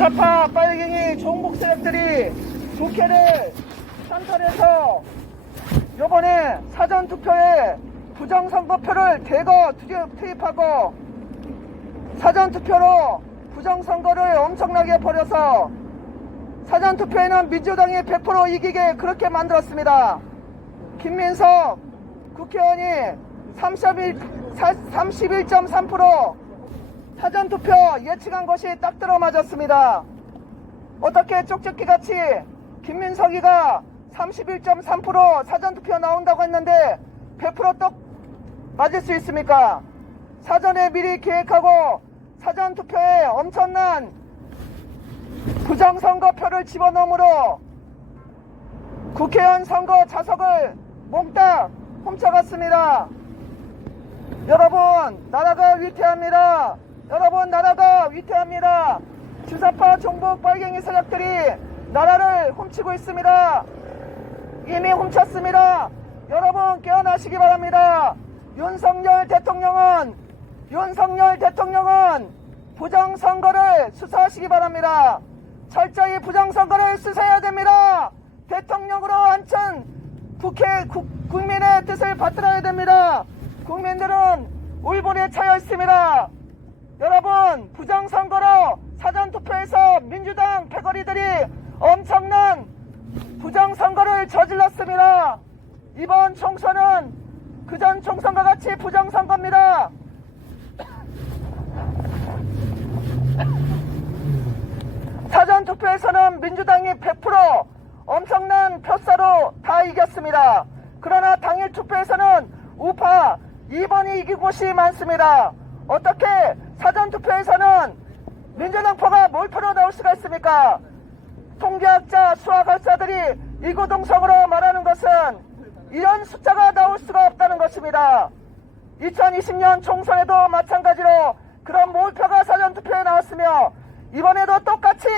주사파 빨갱이 종북 세력들이 국회를 찬탈해서 요번에 사전투표에 부정선거표를 대거 투입하고 사전투표로 부정선거를 엄청나게 벌여서 사전투표에는 민주당이 100% 이기게 그렇게 만들었습니다. 김민석 국회의원이 31.3% 사전투표 예측한 것이 딱 들어맞았습니다. 어떻게 쪽집기같이 김민석이가 31.3% 사전투표 나온다고 했는데 100% 맞을 수 있습니까? 사전에 미리 계획하고 사전투표에 엄청난 부정선거표를 집어넣으므로 국회의원 선거 자석을 몽땅 훔쳐갔습니다. 여러분, 나라가 위태합니다. 여러분, 나라가 위태합니다. 주사파 종북 빨갱이 세력들이 나라를 훔치고 있습니다. 이미 훔쳤습니다. 여러분, 깨어나시기 바랍니다. 윤석열 대통령은 부정선거를 수사하시기 바랍니다. 철저히 부정선거를 수사해야 됩니다. 대통령으로 앉힌 국민의 뜻을 받들어야 됩니다. 국민들은 울분에 처해 있습니다. 여러분, 부정선거로 사전투표에서 민주당 패거리들이 엄청난 부정선거를 저질렀습니다. 이번 총선은 그전 총선과 같이 부정선거입니다. 사전투표에서는 민주당이 100% 엄청난 표차로 다 이겼습니다. 그러나 당일 투표에서는 우파 2번이 이긴 곳이 많습니다. 어떻게 사전투표에서는 민주당 표가 몰표로 나올 수가 있습니까? 통계학자, 수학학자들이 이구동성으로 말하는 것은 이런 숫자가 나올 수가 없다는 것입니다. 2020년 총선에도 마찬가지로 그런 몰표가 사전투표에 나왔으며 이번에도 똑같이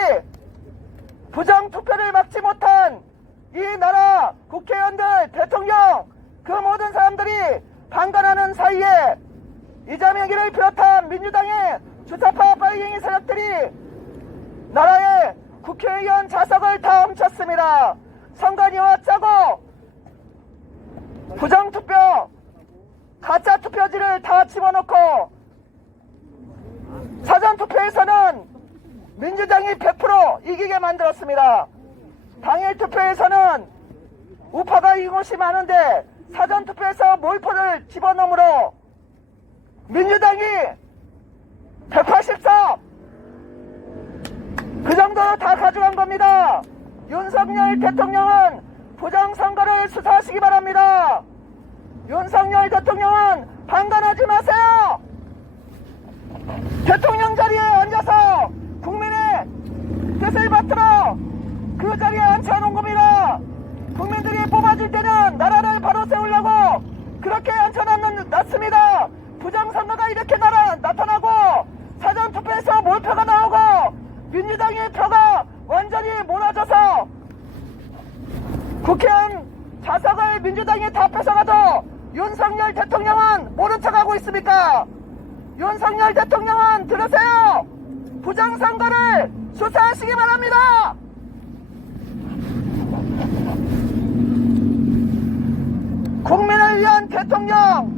부정투표를 막지 못한 이 나라 국회의원들, 대통령, 그 모든 사람들이 방관하는 사이에 이재명이를 비롯한 민주당의 주사파 빨갱이 세력들이 나라의 국회의원 자석을 다 훔쳤습니다. 선관위와 짜고 부정투표, 가짜투표지를 다 집어넣고 사전투표에서는 민주당이 100% 이기게 만들었습니다. 당일 투표에서는 우파가 이긴 곳이 많은데 사전투표에서 몰표를 집어넣으므로 민주당이 180석 그 정도로 다 가져간 겁니다. 윤석열 대통령은 부정선거를 수사하시기 바랍니다. 윤석열 대통령은 방관하지 마세요. 대통령 자리에 앉아서 국민의 뜻을 받들어 그 자리에 앉혀놓은 겁니다. 국민들이 뽑아줄 때는 나라를 바로 세우려고 그렇게 앉혀놨습니다. 부정선거가 이렇게 나타나고 사전투표에서 몰표가 나오고 민주당의 표가 완전히 몰아져서 국회의원 자석을 민주당이 다 뺏어가도 윤석열 대통령은 모른 척하고 있습니까? 윤석열 대통령은 들으세요. 부정선거를 수사하시기 바랍니다. 국민을 위한 대통령,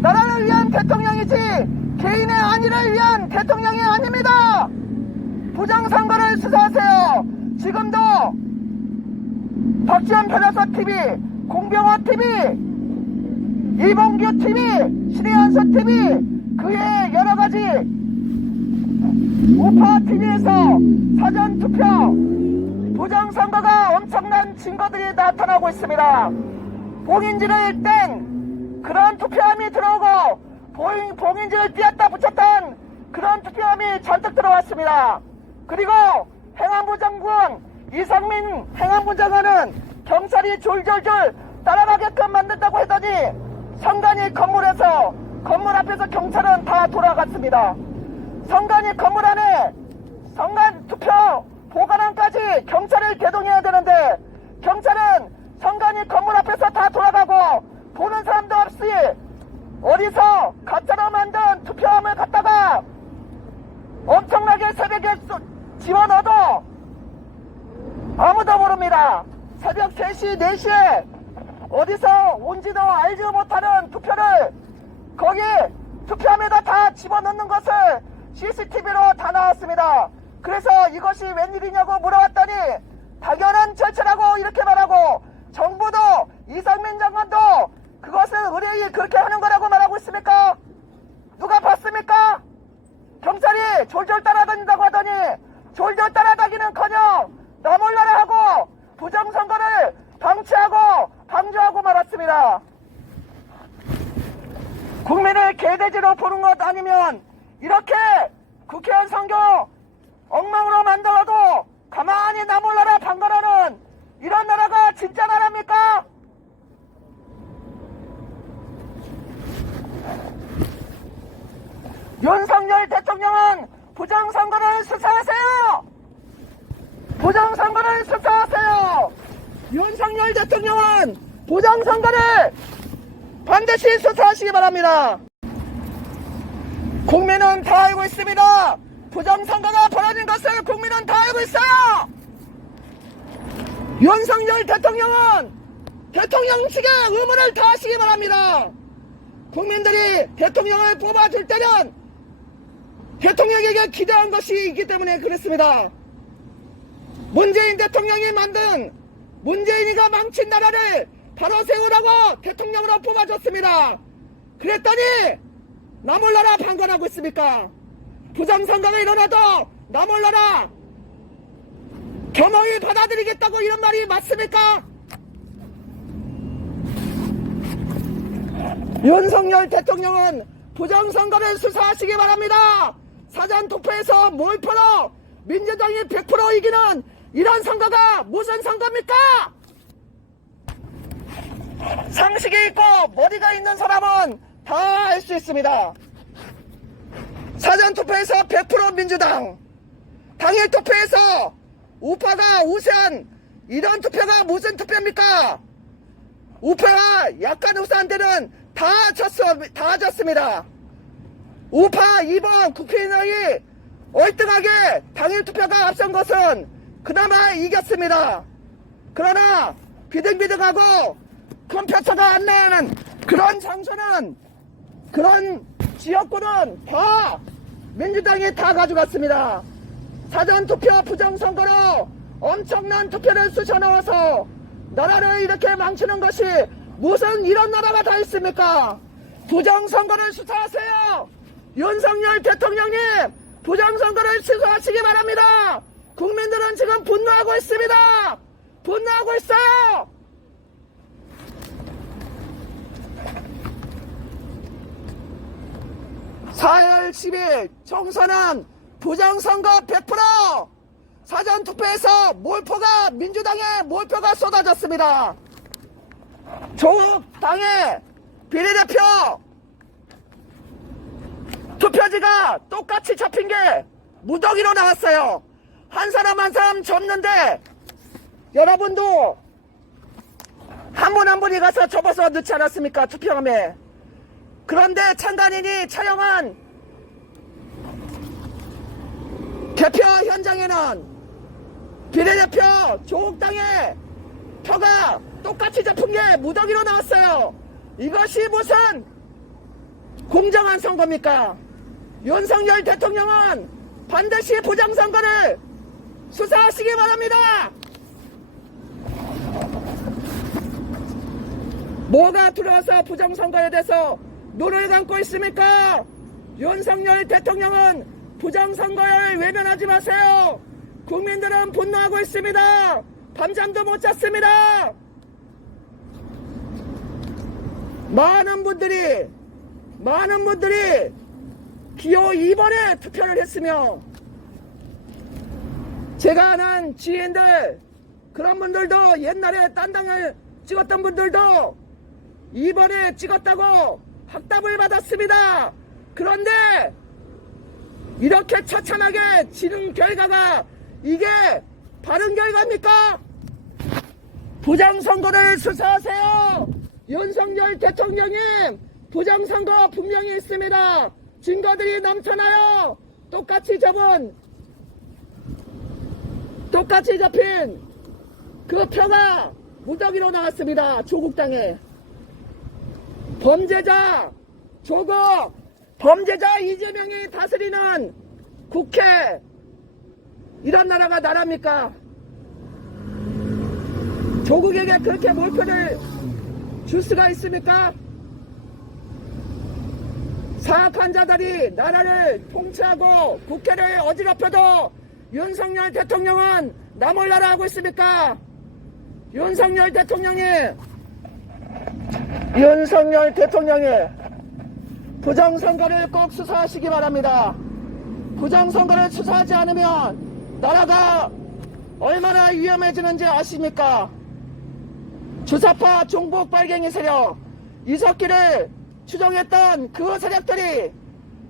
나라를 위한 대통령이지 개인의 안위를 위한 대통령이 아닙니다. 부정선거를 수사하세요. 지금도 박지원 변호사 TV, 공병호 TV, 이봉규 TV, 신혜연서 TV, 그의 여러가지 우파 TV에서 사전투표 부정선거가 엄청난 증거들이 나타나고 있습니다. 봉인지를 뗀 그런 투표함이 들어오고 봉인지를 띄었다 붙였던 그런 투표함이 잔뜩 들어왔습니다. 그리고 행안부 장관 이상민 행안부 장관은 경찰이 졸졸졸 따라가게끔 만든다고 했더니 선관위 건물 앞에서 경찰은 다 돌아갔습니다. 선관위 건물 안에 선관 투표 보관함까지 경찰을 대동해야 되는데 경찰은 선관위 건물 앞에서 다 돌아가고 보는 사람도 없이 어디서 가짜로 만든 투표함을 갖다가 엄청나게 새벽에 집어넣어도 아무도 모릅니다. 새벽 3시, 4시에 어디서 온지도 알지 못하는 투표를 거기 투표함에다 다 집어넣는 것을 CCTV로 다 나왔습니다. 그래서 이것이 웬일이냐고 물어봤더니 당연한 절차라고 이렇게 말하고, 정부도 이상민 장관도 그것을 의뢰인이 그렇게 하는 거라고 말하고 있습니까? 누가 봤습니까? 경찰이 졸졸 따라다닌다고 하더니 졸졸 따라다니는커녕 나 몰라라 하고 부정선거를 방치하고 방조하고 말았습니다. 국민을 개돼지로 보는 것 아니면 이렇게 국회의원 선거 엉망으로 만들어도 가만히 나 몰라라 방관하는 이런 나라가 진짜 나라입니까? 윤석열 대통령은 부정선거를 수사하세요! 부정선거를 수사하세요! 윤석열 대통령은 부정선거를 반드시 수사하시기 바랍니다. 국민은 다 알고 있습니다. 부정선거가 벌어진 것을 국민은 다 알고 있어요. 윤석열 대통령은 대통령직의 의무를 다하시기 바랍니다. 국민들이 대통령을 뽑아줄 때는 대통령에게 기대한 것이 있기 때문에 그랬습니다. 문재인 대통령이 만든, 문재인이가 망친 나라를 바로 세우라고 대통령으로 뽑아줬습니다. 그랬더니 나 몰라라 방관하고 있습니까? 부정선거가 일어나도 나 몰라라 겸허히 받아들이겠다고 이런 말이 맞습니까? 윤석열 대통령은 부정선거를 수사하시기 바랍니다. 사전투표에서 몰표로 민주당이 100% 이기는 이런 선거가 무슨 선거입니까? 상식이 있고 머리가 있는 사람은 다 알 수 있습니다. 사전투표에서 100% 민주당, 당일투표에서 우파가 우세한 이런 투표가 무슨 투표입니까? 우파가 약간 우세한 데는 다 졌습니다. 우파 2번 국회의원이 얼등하게 당일투표가 앞선 것은 그나마 이겼습니다. 그러나 비등비등하고 큰 표차가 안 나는 그런 장소는, 그런 지역구는 다 민주당이 다 가져갔습니다. 사전투표 부정선거로 엄청난 투표를 쑤셔넣어서 나라를 이렇게 망치는 것이 무슨 이런 나라가 다 있습니까? 부정선거를 수사하세요. 윤석열 대통령님, 부정선거를 수사하시기 바랍니다. 국민들은 지금 분노하고 있습니다. 분노하고 있어요. (4월 10일) 총선은 부정선거 100%! 사전투표에서 몰표가, 민주당의 몰표가 쏟아졌습니다. 조국 당의 비례대표 투표지가 똑같이 잡힌 게 무더기로 나왔어요. 한 사람 한 사람 접는데 여러분도 한 분 한 분이 가서 접어서 넣지 않았습니까? 투표함에. 그런데 참관인이 촬영한 개표 현장에는 비례대표 조국당의 표가 똑같이 잡힌 게 무더기로 나왔어요. 이것이 무슨 공정한 선거입니까? 윤석열 대통령은 반드시 부정선거를 수사하시기 바랍니다. 뭐가 들어와서 부정선거에 대해서 눈을 감고 있습니까? 윤석열 대통령은 부정선거를 외면하지 마세요. 국민들은 분노하고 있습니다. 밤잠도 못 잤습니다. 많은 분들이 기호 2번에 투표를 했으며, 제가 아는 지인들, 그런 분들도 옛날에 딴 당을 찍었던 분들도 2번에 찍었다고 확답을 받았습니다. 그런데 이렇게 처참하게 지는 결과가 이게 바른 결과입니까? 부정선거를 수사하세요. 윤석열 대통령님, 부정선거 분명히 있습니다. 증거들이 넘쳐나요. 똑같이 접은 똑같이 잡힌 그 표가 무더기로 나왔습니다. 조국 땅에. 범죄자 조국, 범죄자 이재명이 다스리는 국회, 이런 나라가 나라입니까? 조국에게 그렇게 몰표를 줄 수가 있습니까? 사악한 자들이 나라를 통치하고 국회를 어지럽혀도 윤석열 대통령은 나 몰라라 하고 있습니까? 윤석열 대통령이 부정선거를 꼭 수사하시기 바랍니다. 부정선거를 수사하지 않으면 나라가 얼마나 위험해지는지 아십니까? 주사파 종북 빨갱이 세력 이석기를 추종했던 그 세력들이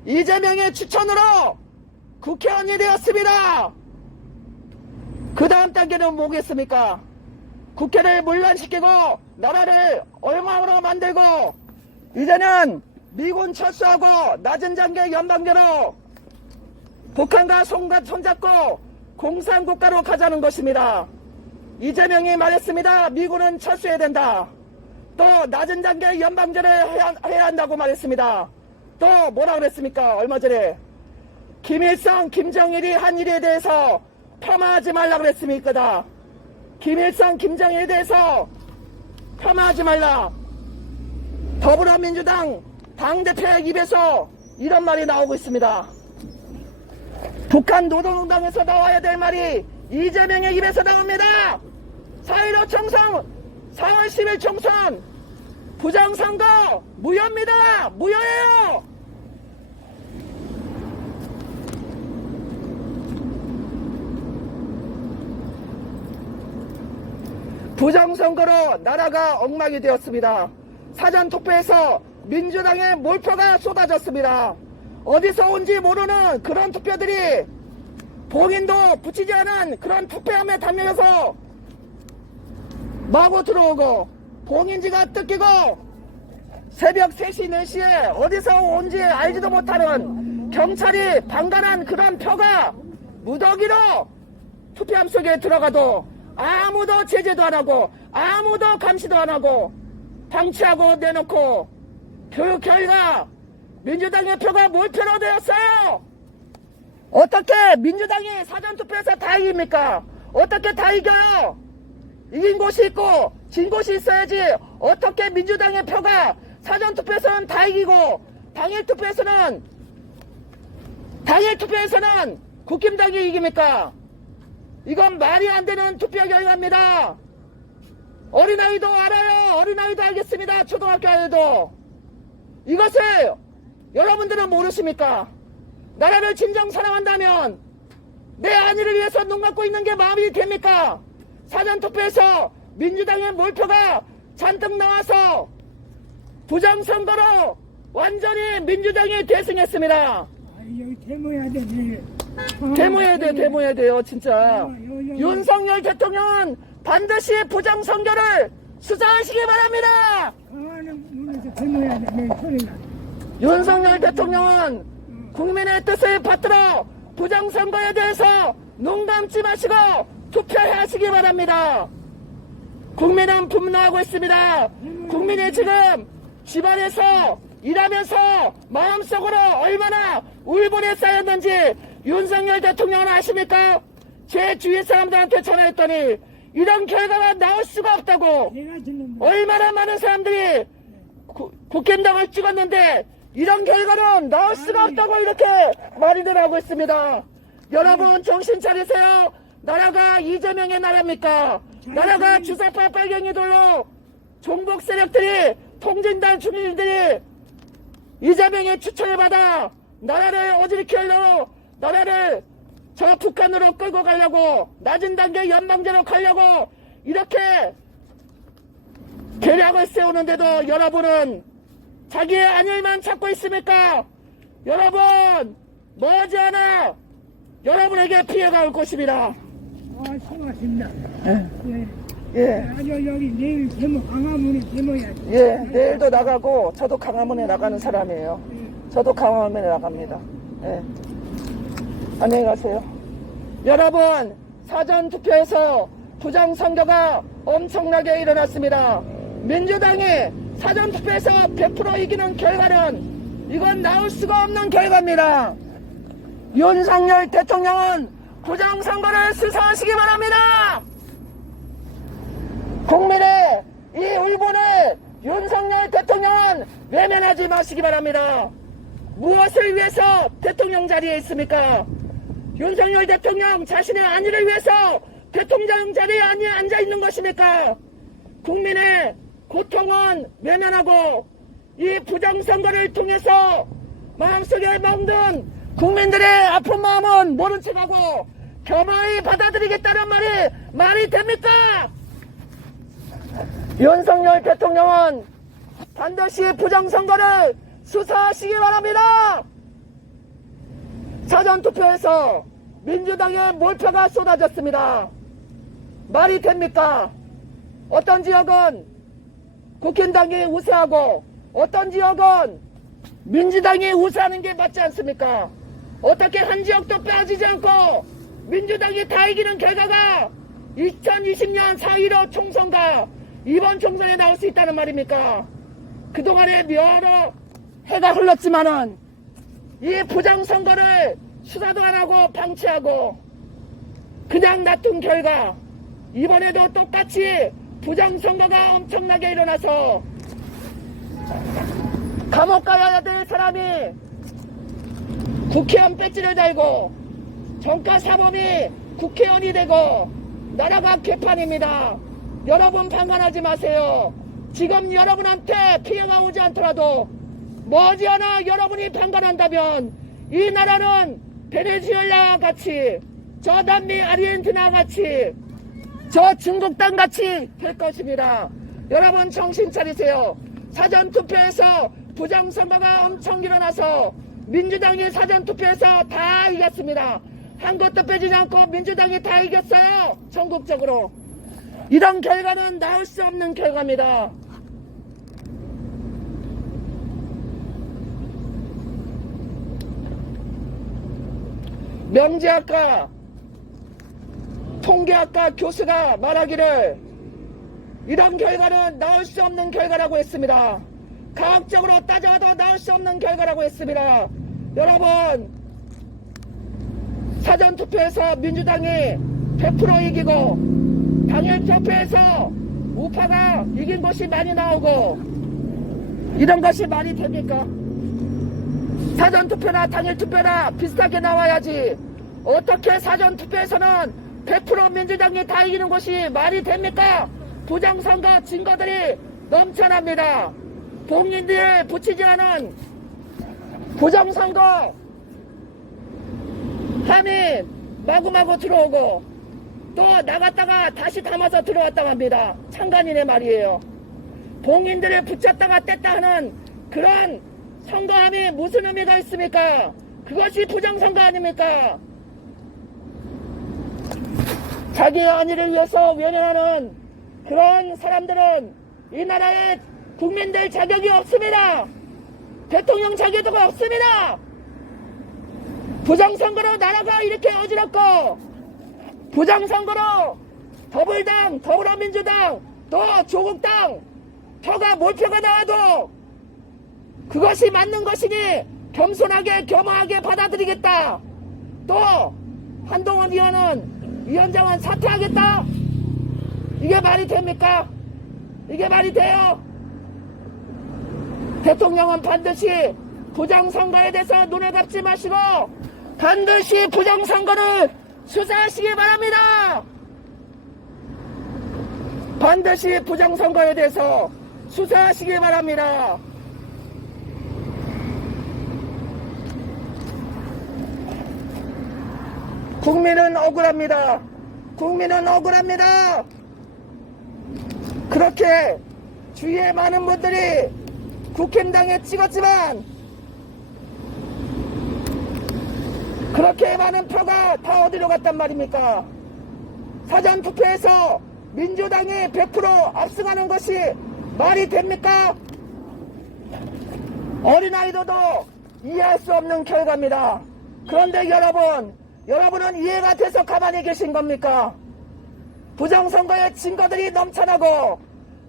이재명의 추천으로 국회의원이 되었습니다. 그 다음 단계는 뭐겠습니까? 국회를 문란시키고 나라를 엉망으로 만들고 이제는 미군 철수하고 낮은 단계 연방제로 북한과 손잡고 공산국가로 가자는 것입니다. 이재명이 말했습니다. 미군은 철수해야 된다. 또 낮은 단계 연방제를 해야 한다고 말했습니다. 또 뭐라 그랬습니까? 얼마 전에 김일성, 김정일이 한 일에 대해서 폄하하지 말라 그랬습니까? 김일성, 김정일에 대해서 폄하하지 말라. 더불어민주당 당대표의 입에서 이런 말이 나오고 있습니다. 북한 노동운동에서 나와야 될 말이 이재명의 입에서 나옵니다. 4.15 총선, 4월 10일 총선, 부정선거 무효입니다. 무효예요. 부정선거로 나라가 엉망이 되었습니다. 사전투표에서 민주당의 몰표가 쏟아졌습니다. 어디서 온지 모르는 그런 투표들이 봉인도 붙이지 않은 그런 투표함에 담겨서 마구 들어오고 봉인지가 뜯기고 새벽 3시, 4시에 어디서 온지 알지도 못하는 경찰이 방관한 그런 표가 무더기로 투표함 속에 들어가도 아무도 제재도 안 하고 아무도 감시도 안 하고 방치하고 내놓고 그 결과 민주당의 표가 몰표로 되었어요. 어떻게 민주당이 사전투표에서 다 이깁니까? 어떻게 다 이겨요? 이긴 곳이 있고 진 곳이 있어야지. 어떻게 민주당의 표가 사전투표에서는 다 이기고 당일투표에서는 국힘당이 이깁니까? 이건 말이 안 되는 투표 결과입니다. 어린아이도 알아요. 어린아이도 알겠습니다. 초등학교 아이도. 이것을 여러분들은 모르십니까? 나라를 진정 사랑한다면 내 아이를 위해서 눈 감고 있는 게 마음이 됩니까? 사전투표에서 민주당의 몰표가 잔뜩 나와서 부정선거로 완전히 민주당이 대승했습니다. 여기 데모해야 돼, 내일. 데모해야 돼요, 진짜. 윤석열 대통령은 반드시 부정선거를 수사하시기 바랍니다. 강화는 문에서 데모해야 돼, 내일 소리나. 윤석열 대통령은 국민의 뜻을 받들어 부정선거에 대해서 눈 감지 마시고 투표하시기 바랍니다. 국민은 분노하고 있습니다. 국민이 지금 집안에서 일하면서 마음속으로 얼마나 울분에 쌓였는지 윤석열 대통령은 아십니까? 제 주위 사람들한테 전화했더니 이런 결과가 나올 수가 없다고. 얼마나 많은 사람들이 국힘당을 찍었는데 이런 결과는 나올 수가 없다고 이렇게 말이들 하고 있습니다. 여러분 정신 차리세요. 나라가 이재명의 나라입니까? 나라가 주사파 빨갱이들로 종북 세력들이 통진당 주민들이 이재명의 추천을 받아 나라를 어지럽게 하려고 나라를 저 북한으로 끌고 가려고 낮은 단계 연방제로 가려고 이렇게 계략을 세우는데도 여러분은 자기의 안일만 찾고 있습니까? 여러분 머지않아 여러분에게 피해가 올 것입니다. 수고하십니다. 예. 여기 내일 데모, 강화문에 데모해야 돼. 예, 내일도 나가고 저도 강화문에 나가는 사람이에요. 저도 강화문에 나갑니다. 예. 안녕히 가세요. 여러분 사전투표에서 부정선거가 엄청나게 일어났습니다. 민주당이 사전투표에서 100% 이기는 결과는 이건 나올 수가 없는 결과입니다. 윤석열 대통령은 부정선거를 수사하시기 바랍니다. 국민의 이 의문을 윤석열 대통령은 외면하지 마시기 바랍니다. 무엇을 위해서 대통령 자리에 있습니까? 윤석열 대통령 자신의 안위를 위해서 대통령 자리에 앉아 있는 것입니까? 국민의 고통은 외면하고 이 부정선거를 통해서 마음속에 멍든 국민들의 아픈 마음은 모른 척하고 겸허히 받아들이겠다는 말이 됩니까? 윤석열 대통령은 반드시 부정선거를 수사하시기 바랍니다. 사전투표에서 민주당의 몰표가 쏟아졌습니다. 말이 됩니까? 어떤 지역은 국힘당이 우세하고 어떤 지역은 민주당이 우세하는 게 맞지 않습니까? 어떻게 한 지역도 빠지지 않고 민주당이 다 이기는 결과가 2020년 4.15 총선과 이번 총선에 나올 수 있다는 말입니까? 그동안에 여러 해가 흘렀지만은 이 부정선거를 수사도 안 하고 방치하고 그냥 놔둔 결과 이번에도 똑같이 부정선거가 엄청나게 일어나서 감옥 가야 될 사람이 국회의원 배지를 달고 정가 사범이 국회의원이 되고 나라가 개판입니다. 여러분 방관하지 마세요. 지금 여러분한테 피해가 오지 않더라도 머지않아 여러분이 방관한다면 이 나라는 베네수엘라와 같이 저 남미 아르헨티나 같이 저 중국 땅 같이 될 것입니다. 여러분 정신 차리세요. 사전투표에서 부정선거가 엄청 일어나서 민주당이 사전투표에서 다 이겼습니다. 한 것도 빼지지 않고 민주당이 다 이겼어요. 전국적으로. 이런 결과는 나올 수 없는 결과입니다. 명지학과 통계학과 교수가 말하기를 이런 결과는 나올 수 없는 결과라고 했습니다. 과학적으로 따져도 나올 수 없는 결과라고 했습니다. 여러분 사전투표에서 민주당이 100% 이기고 당일 투표에서 우파가 이긴 것이 많이 나오고 이런 것이 말이 됩니까? 사전투표나 당일투표나 비슷하게 나와야지 어떻게 사전투표에서는 100% 민주당이 다 이기는 것이 말이 됩니까? 부정선거 증거들이 넘쳐납니다. 본인들이 붙이지 않은 부정선거 함이 마구마구 들어오고 또 나갔다가 다시 담아서 들어왔다고 합니다. 창간인의 말이에요. 본인들을 붙였다가 뗐다 하는 그런 선거함이 무슨 의미가 있습니까? 그것이 부정선거 아닙니까? 자기의 안위를 위해서 외면하는 그런 사람들은 이 나라의 국민들 자격이 없습니다. 대통령 자격도 없습니다. 부정선거로 나라가 이렇게 어지럽고 부정선거로 더불당, 더불어민주당, 또 조국당 표가 몰표가 나와도 그것이 맞는 것이니 겸손하게 겸허하게 받아들이겠다. 또 한동훈 위원장은 사퇴하겠다. 이게 말이 됩니까? 이게 말이 돼요? 대통령은 반드시 부정선거에 대해서 눈을 감지 마시고 반드시 부정선거를 수사하시기 바랍니다. 반드시 부정선거에 대해서 수사하시기 바랍니다. 국민은 억울합니다. 국민은 억울합니다. 그렇게 주위에 많은 분들이 국힘당에 찍었지만 그렇게 많은 표가 다 어디로 갔단 말입니까? 사전투표에서 민주당이 100% 압승하는 것이 말이 됩니까? 어린아이들도 이해할 수 없는 결과입니다. 그런데 여러분 여러분은 이해가 돼서 가만히 계신 겁니까? 부정선거의 증거들이 넘쳐나고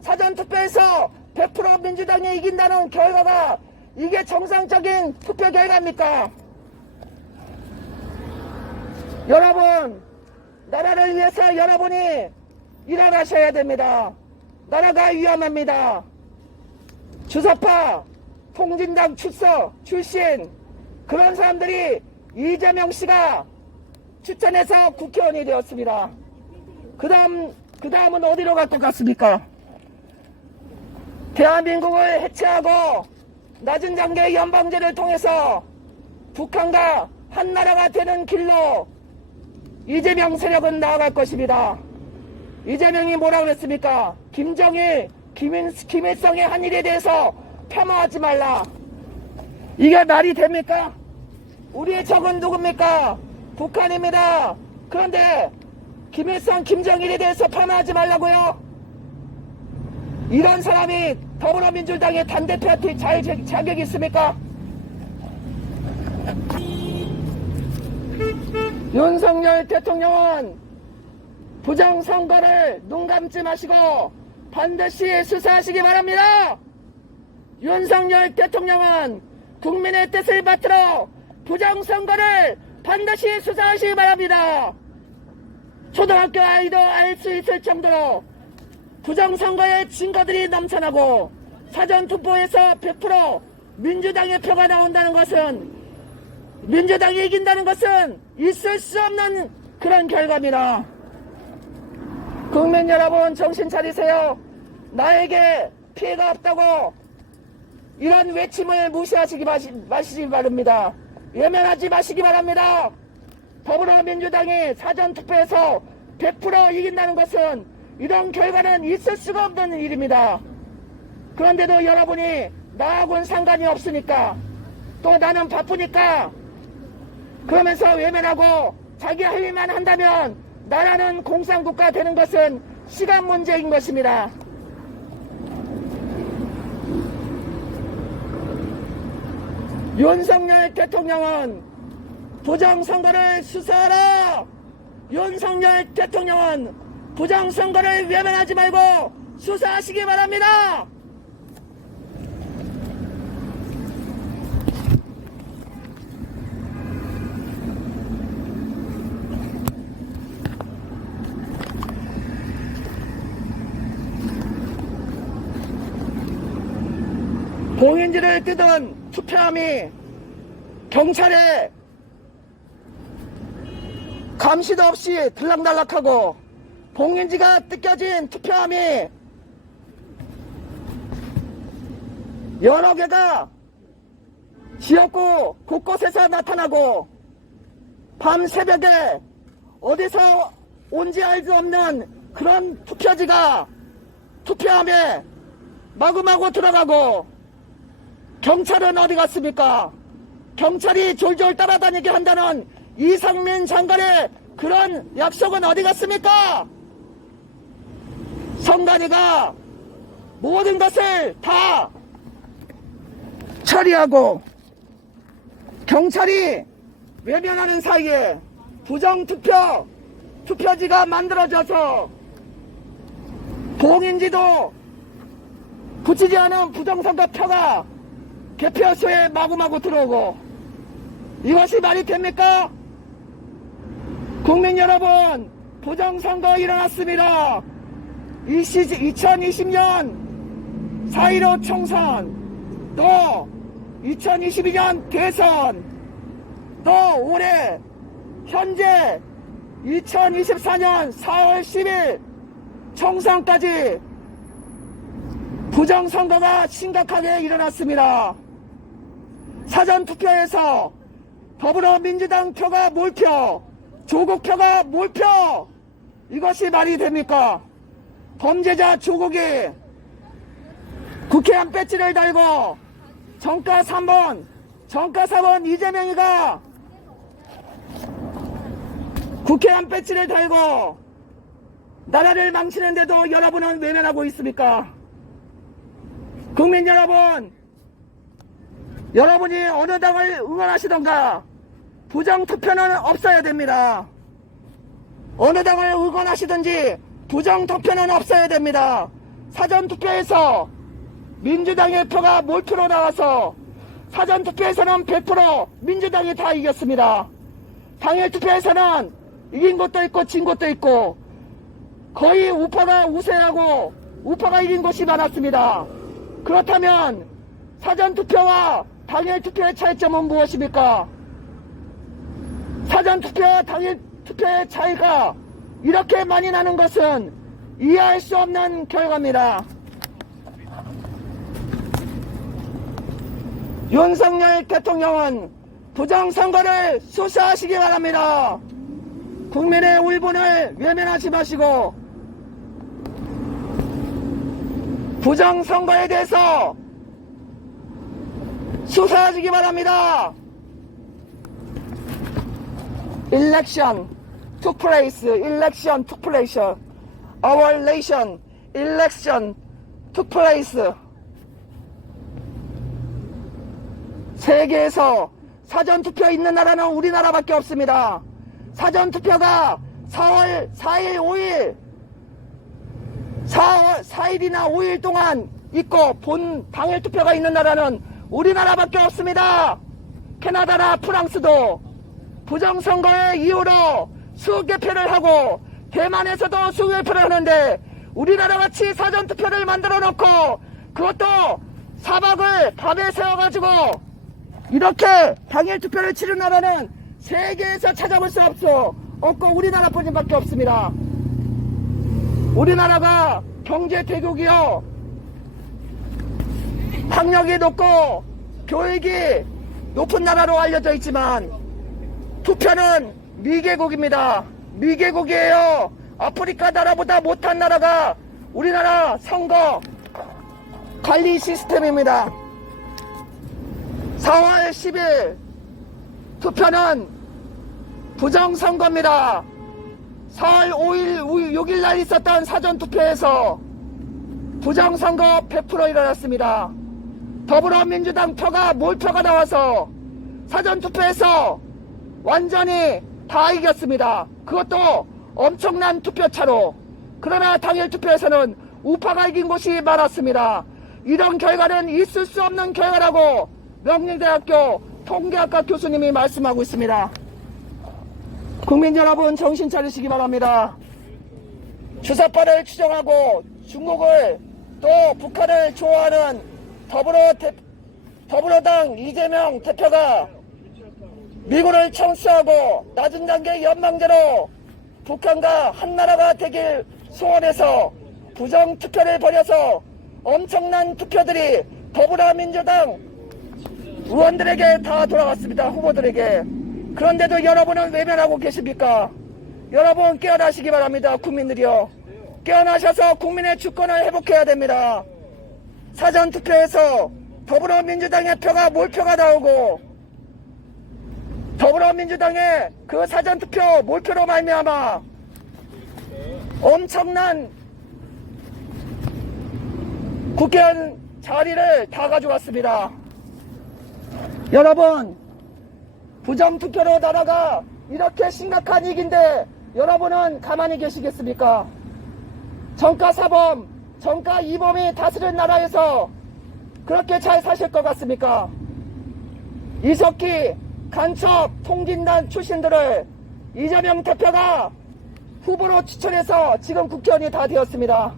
사전투표에서 100% 민주당이 이긴다는 결과가 이게 정상적인 투표 결과입니까? 여러분, 나라를 위해서 여러분이 일어나셔야 됩니다. 나라가 위험합니다. 주사파, 통진당 출신 그런 사람들이 이재명 씨가 추천해서 국회의원이 되었습니다. 그 다음은 어디로 갈 것 같습니까? 대한민국을 해체하고 낮은 단계의 연방제를 통해서 북한과 한나라가 되는 길로 이재명 세력은 나아갈 것입니다. 이재명이 뭐라 그랬습니까? 김정일, 김일성의 한 일에 대해서 폄하하지 말라. 이게 말이 됩니까? 우리의 적은 누굽니까? 북한입니다. 그런데 김일성, 김정일에 대해서 폄하하지 말라고요? 이런 사람이 더불어민주당의 당대표한테 자격이 있습니까? 윤석열 대통령은 부정선거를 눈 감지 마시고 반드시 수사하시기 바랍니다. 윤석열 대통령은 국민의 뜻을 받들어 부정선거를 반드시 수사하시기 바랍니다. 초등학교 아이도 알 수 있을 정도로 부정선거의 증거들이 넘쳐나고 사전투표에서 100% 민주당의 표가 나온다는 것은, 민주당이 이긴다는 것은 있을 수 없는 그런 결과입니다. 국민 여러분, 정신 차리세요. 나에게 피해가 없다고 이런 외침을 무시하시기 마시기 바랍니다. 외면하지 마시기 바랍니다. 더불어민주당이 사전투표에서 100% 이긴다는 것은, 이런 결과는 있을 수가 없는 일입니다. 그런데도 여러분이 나하고는 상관이 없으니까, 또 나는 바쁘니까 그러면서 외면하고 자기 할 일만 한다면 나라는 공산국가 되는 것은 시간 문제인 것입니다. 윤석열 대통령은 부정선거를 수사하라. 윤석열 대통령은 부정선거를 외면하지 말고 수사하시기 바랍니다. 봉인지를 뜯은 투표함이 경찰에 감시도 없이 들락날락하고, 봉인지가 뜯겨진 투표함이 여러 개가 지역구 곳곳에서 나타나고, 밤 새벽에 어디서 온지 알 수 없는 그런 투표지가 투표함에 마구마구 들어가고, 경찰은 어디 갔습니까? 경찰이 졸졸 따라다니게 한다는 이상민 장관의 그런 약속은 어디 갔습니까? 선관위가 모든 것을 다 처리하고 경찰이 외면하는 사이에 투표지가 만들어져서 봉인지도 붙이지 않은 부정선거 표가 개표소에 마구마구 들어오고, 이것이 말이 됩니까? 국민 여러분, 부정선거 일어났습니다. 2020년 4.15 총선, 또 2022년 대선, 또 올해 현재 2024년 4월 10일 총선까지 부정선거가 심각하게 일어났습니다. 사전투표에서 더불어민주당 표가 몰표, 조국표가 몰표, 이것이 말이 됩니까? 범죄자 조국이 국회의원 배지를 달고 정가 3번 이재명이가 국회의원 배지를 달고 나라를 망치는데도 여러분은 외면하고 있습니까? 국민 여러분, 여러분이 어느 당을 응원하시던가 부정투표는 없어야 됩니다. 어느 당을 응원하시든지 부정투표는 없어야 됩니다. 사전투표에서 민주당의 표가 몰표로 나와서 사전투표에서는 100% 민주당이 다 이겼습니다. 당일투표에서는 이긴 것도 있고 진 것도 있고 거의 우파가 우세하고 우파가 이긴 것이 많았습니다. 그렇다면 사전투표와 당일투표의 차이점은 무엇입니까? 사전투표와 당일투표의 차이가 이렇게 많이 나는 것은 이해할 수 없는 결과입니다. 윤석열 대통령은 부정선거를 수사하시기 바랍니다. 국민의 울분을 외면하지 마시고 부정선거에 대해서 수사하시기 바랍니다. Election took place. Election took place. Our nation. Election took place. 세계에서 사전투표 있는 나라는 우리나라밖에 없습니다. 사전투표가 4월 4일, 5일, 4일이나 5일 동안 있고 본 당일 투표가 있는 나라는 우리나라밖에 없습니다. 캐나다나 프랑스도 부정선거의 이유로 수개표를 하고 대만에서도 수개표를 하는데 우리나라같이 사전투표를 만들어 놓고 그것도 사박을 밤에 세워가지고 이렇게 당일투표를 치른 나라는 세계에서 찾아볼 수 없고 우리나라뿐밖에 없습니다. 우리나라가 경제 대국이요, 학력이 높고 교육이 높은 나라로 알려져 있지만 투표는 미개국입니다. 미개국이에요. 아프리카 나라보다 못한 나라가 우리나라 선거 관리 시스템입니다. 4월 10일 투표는 부정선거입니다. 4월 5일, 6일 날 있었던 사전투표에서 부정선거 100% 일어났습니다. 더불어민주당 표가 몰표가 나와서 사전투표에서 완전히 다 이겼습니다. 그것도 엄청난 투표차로. 그러나 당일투표에서는 우파가 이긴 곳이 많았습니다. 이런 결과는 있을 수 없는 결과라고 명령대학교 통계학과 교수님이 말씀하고 있습니다. 국민 여러분 정신 차리시기 바랍니다. 주사파를 추종하고 중국을 또 북한을 좋아하는 더불어당 이재명 대표가 미국을 청수하고 낮은 단계 연방제로 북한과 한나라가 되길 소원해서 부정투표를 벌여서 엄청난 투표들이 더불어민주당 의원들에게 다 돌아갔습니다. 후보들에게. 그런데도 여러분은 외면하고 계십니까? 여러분 깨어나시기 바랍니다. 국민들이요. 깨어나셔서 국민의 주권을 회복해야 됩니다. 사전투표에서 더불어민주당의 표가 몰표가 나오고 더불어민주당의 그 사전투표 몰표로 말미암아 엄청난 국회의원 자리를 다 가져왔습니다. 여러분, 부정투표로 나라가 이렇게 심각한 위기인데 여러분은 가만히 계시겠습니까? 정가사범, 정가이범이 다스린 나라에서 그렇게 잘 사실 것 같습니까? 이석기 간첩 통진단 출신들을 이재명 대표가 후보로 추천해서 지금 국회의원이 다 되었습니다.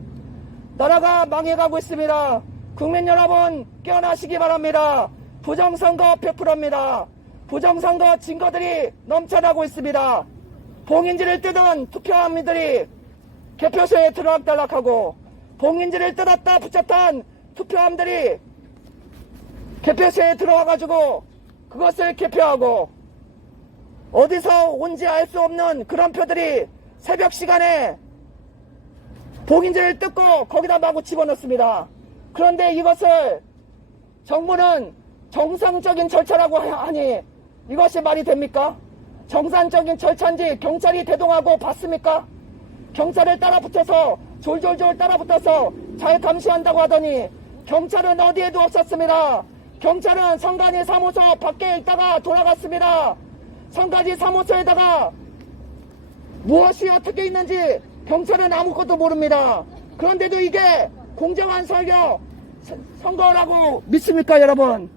나라가 망해가고 있습니다. 국민 여러분 깨어나시기 바랍니다. 부정선거 100%입니다. 부정선거 증거들이 넘쳐나고 있습니다. 봉인지를 뜯은 투표함들이 개표소에 들락달락하고 봉인지를 뜯었다 붙였던 투표함들이 개표소에 들어와가지고 그것을 개표하고 어디서 온지 알 수 없는 그런 표들이 새벽 시간에 봉인지를 뜯고 거기다 마구 집어넣습니다. 그런데 이것을 정부는 정상적인 절차라고 하니 이것이 말이 됩니까? 정상적인 절차인지 경찰이 대동하고 봤습니까? 경찰을 따라붙어서 졸졸졸 따라붙어서 잘 감시한다고 하더니 경찰은 어디에도 없었습니다. 경찰은 성관이 사무소 밖에 있다가 돌아갔습니다. 상가지 사무소에다가 무엇이 어떻게 있는지 경찰은 아무것도 모릅니다. 그런데도 이게 공정한 선거라고 믿습니까, 여러분?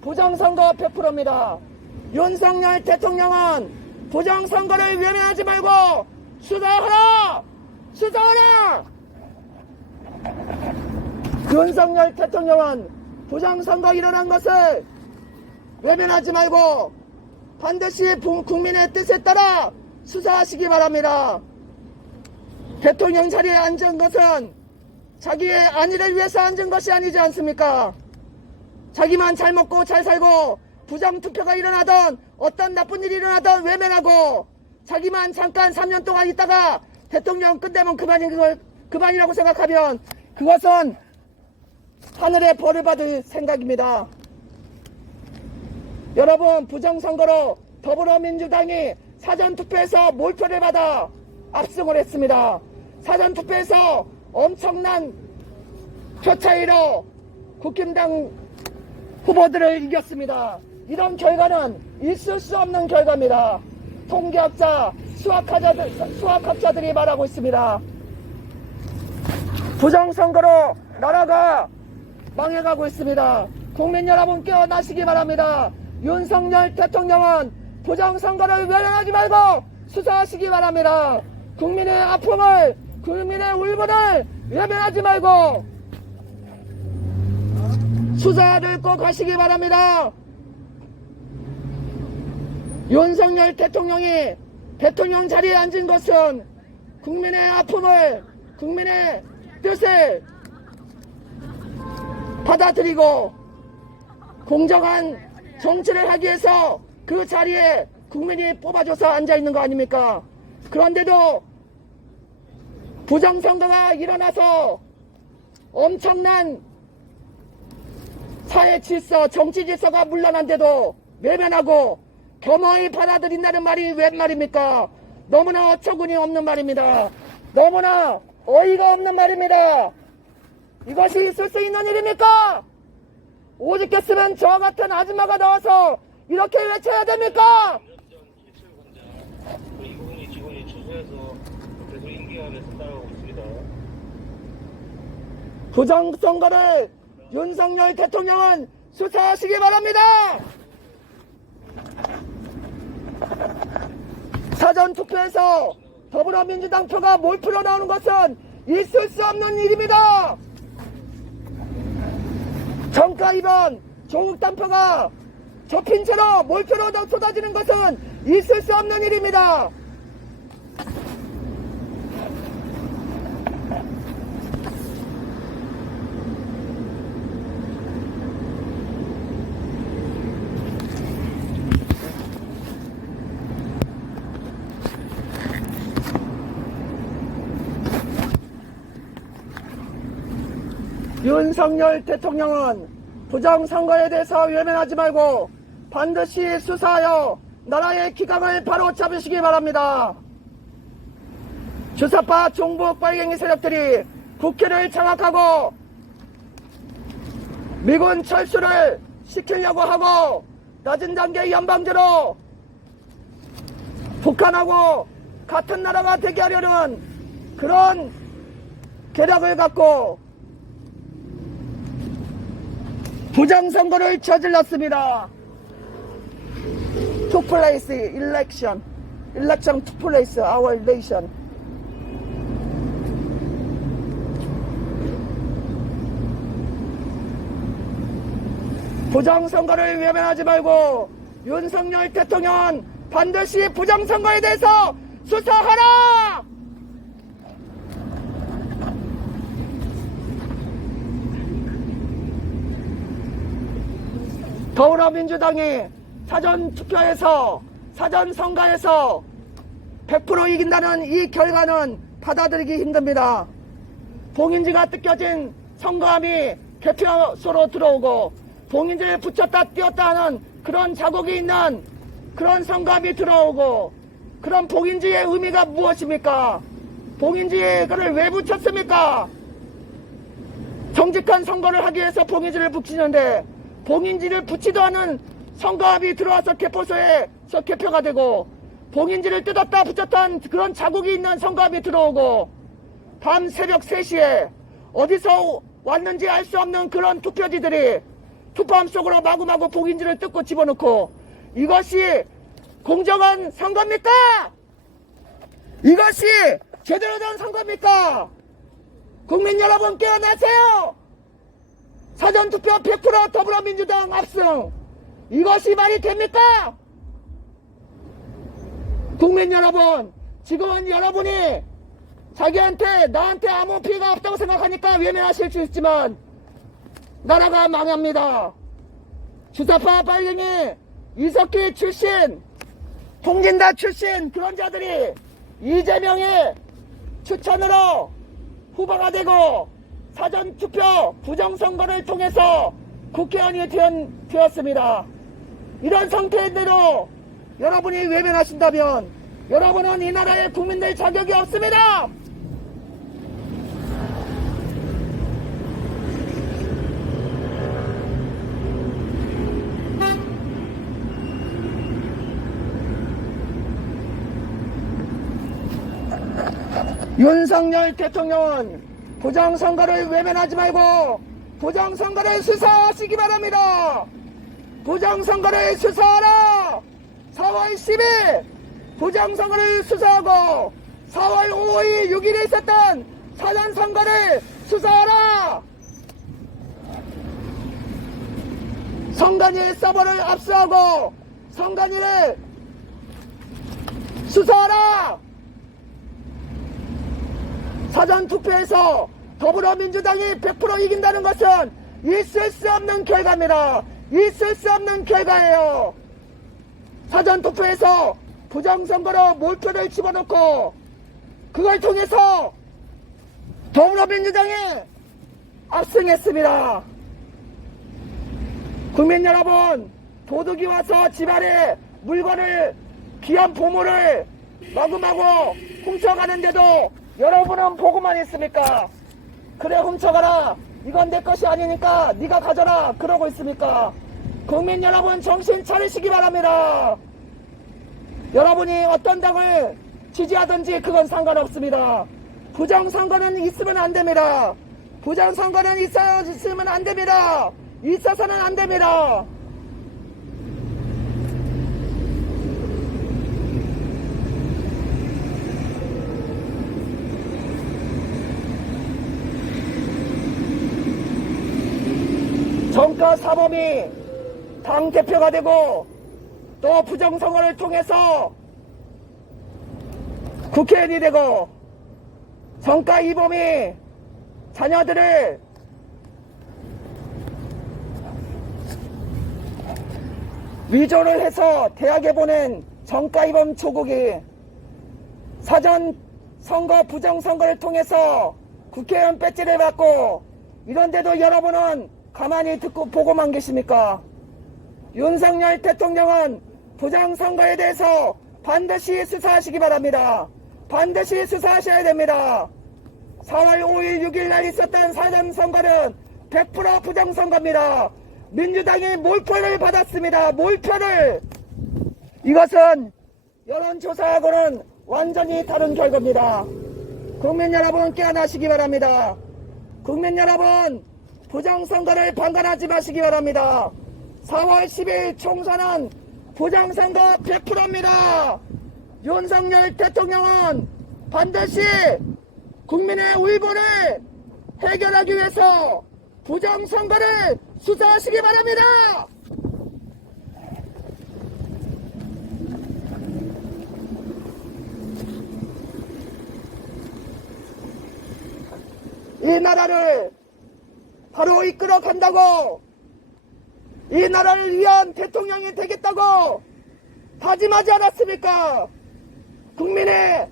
부정선거 100%입니다. 윤석열 대통령은 부정선거를 외면하지 말고 수사하라! 수사하라! 윤석열 대통령은 부정선거 일어난 것을 외면하지 말고 반드시 국민의 뜻에 따라 수사하시기 바랍니다. 대통령 자리에 앉은 것은 자기의 안위를 위해서 앉은 것이 아니지 않습니까? 자기만 잘 먹고 잘 살고 부정투표가 일어나던 어떤 나쁜 일이 일어나던 외면하고 자기만 잠깐 3년 동안 있다가 대통령 끝내면 그만이라고 생각하면 그것은 하늘의 벌을 받을 생각입니다. 여러분, 부정선거로 더불어민주당이 사전투표에서 몰표를 받아 압승을 했습니다. 사전투표에서 엄청난 표 차이로 국힘당 후보들을 이겼습니다. 이런 결과는 있을 수 없는 결과입니다. 통계학자, 수학학자들이 말하고 있습니다. 부정선거로 나라가 망해가고 있습니다. 국민 여러분 깨어나시기 바랍니다. 윤석열 대통령은 부정선거를 외면하지 말고 수사하시기 바랍니다. 국민의 아픔을, 국민의 울분을 외면하지 말고 수사를 꼭 하시기 바랍니다. 윤석열 대통령이 대통령 자리에 앉은 것은 국민의 아픔을, 국민의 뜻을 받아들이고 공정한 정치를 하기 위해서 그 자리에 국민이 뽑아줘서 앉아있는 거 아닙니까? 그런데도 부정선거가 일어나서 엄청난 사회 질서, 정치 질서가 물러난데도 외면하고 겸허히 받아들인다는 말이 웬 말입니까? 너무나 어처구니 없는 말입니다. 너무나 어이가 없는 말입니다. 이것이 있을 수 있는 일입니까? 오죽했으면 저와 같은 아줌마가 나와서 이렇게 외쳐야 됩니까? 이분이 직원이 추수해서 계속 인기하면서 따라오고 있습니다. 부정선거를 윤석열 대통령은 수사하시기 바랍니다. 사전투표에서 더불어민주당 표가 몰표로 나오는 것은 있을 수 없는 일입니다. 정가 입원 조국 단표가 접힌 채로 몰표로 쏟아지는 것은 있을 수 없는 일입니다. 윤석열 대통령은 부정선거에 대해서 외면하지 말고 반드시 수사하여 나라의 기강을 바로 잡으시기 바랍니다. 주사파 종북 빨갱이 세력들이 국회를 장악하고 미군 철수를 시키려고 하고 낮은 단계 연방제로 북한하고 같은 나라가 되게 하려는 그런 계략을 갖고 부정선거를 저질렀습니다. To place election to place our nation. 부정선거를 외면하지 말고 윤석열 대통령은 반드시 부정선거에 대해서 수사하라! 더불어민주당이 사전선거에서 100% 이긴다는 이 결과는 받아들이기 힘듭니다. 봉인지가 뜯겨진 선거함이 개표소로 들어오고 봉인지를 붙였다 띄었다 하는 그런 자국이 있는 그런 선거함이 들어오고 그런 봉인지의 의미가 무엇입니까? 봉인지를 왜 붙였습니까? 정직한 선거를 하기 위해서 봉인지를 붙이는데 봉인지를 붙이도 않은 선거압이 들어와서 개포소에서 개표가 되고 봉인지를 뜯었다 붙였던 그런 자국이 있는 선거압이 들어오고 밤 새벽 3시에 어디서 왔는지 알 수 없는 그런 투표지들이 투표함 속으로 마구마구 봉인지를 뜯고 집어넣고 이것이 공정한 선거입니까? 이것이 제대로 된 선거입니까? 국민 여러분 깨어나세요! 사전투표 100% 더불어민주당 압승! 이것이 말이 됩니까? 국민 여러분, 지금은 여러분이 자기한테 나한테 아무 피해가 없다고 생각하니까 외면하실 수 있지만 나라가 망합니다. 주사파 빨갱이 이석기 출신 통진다 출신 그런 자들이 이재명의 추천으로 후보가 되고 사전투표 부정선거를 통해서 국회의원이 되었습니다. 이런 상태인데도 여러분이 외면하신다면 여러분은 이 나라의 국민들 자격이 없습니다. 윤석열 대통령은 부정선거를 외면하지 말고 부정선거를 수사하시기 바랍니다. 부정선거를 수사하라. 4월 10일 부정선거를 수사하고 4월 5일 6일에 있었던 사전선거를 수사하라. 선관위 서버를 압수하고 선관위를 수사하라. 사전투표에서 더불어민주당이 100% 이긴다는 것은 있을 수 없는 결과입니다. 있을 수 없는 결과예요. 사전투표에서 부정선거로 몰표를 집어넣고 그걸 통해서 더불어민주당이 압승했습니다. 국민 여러분, 도둑이 와서 집안에 물건을 귀한 보물을 마구마구 훔쳐가는데도 여러분은 보고만 있습니까? 그래 훔쳐가라. 이건 내 것이 아니니까 네가 가져라. 그러고 있습니까? 국민 여러분 정신 차리시기 바랍니다. 여러분이 어떤 당을 지지하든지 그건 상관없습니다. 부정선거는 있으면 안 됩니다. 부정선거는 있으면 안 됩니다. 있어서는 안 됩니다. 정가 사범이 당대표가 되고 또 부정선거를 통해서 국회의원이 되고 정가 이범이 자녀들을 위조를 해서 대학에 보낸 정가 이범 조국이 사전 선거 부정선거를 통해서 국회의원 배지를 받고 이런데도 여러분은 가만히 듣고 보고만 계십니까? 윤석열 대통령은 부정선거에 대해서 반드시 수사하시기 바랍니다. 반드시 수사하셔야 됩니다. 4월 5일 6일 날 있었던 사전선거는 100% 부정선거입니다. 민주당이 몰표를 받았습니다. 몰표를. 이것은 여론조사하고는 완전히 다른 결과입니다. 국민 여러분 깨어나시기 바랍니다. 국민 여러분 부정선거를 방관하지 마시기 바랍니다. 4월 10일 총선은 부정선거 100%입니다. 윤석열 대통령은 반드시 국민의 울분을 해결하기 위해서 부정선거를 수사하시기 바랍니다. 이 나라를 바로 이끌어 간다고, 이 나라를 위한 대통령이 되겠다고 다짐하지 않았습니까? 국민의